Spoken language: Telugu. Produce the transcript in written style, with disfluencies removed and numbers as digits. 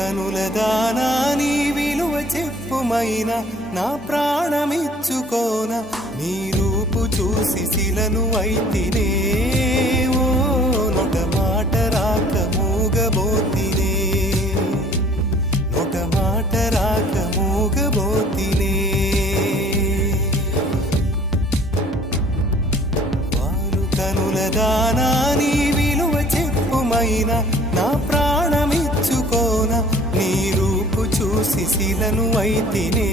కనుల దానా నీ విలువ చెప్పుమైనా నా ప్రాణమిచ్చుకోన నీ రూపు చూసి శిలను అయితినే ఓ నొక మాట రాక మూగబోతినే ఒక మాట రాక మూగబోతినే వాలు కనుల దానా నీ విలువ చెప్పుమైనా నా ప్రాణమిచ్చుకోన నీ రూపు చూసి శిలను అయితినే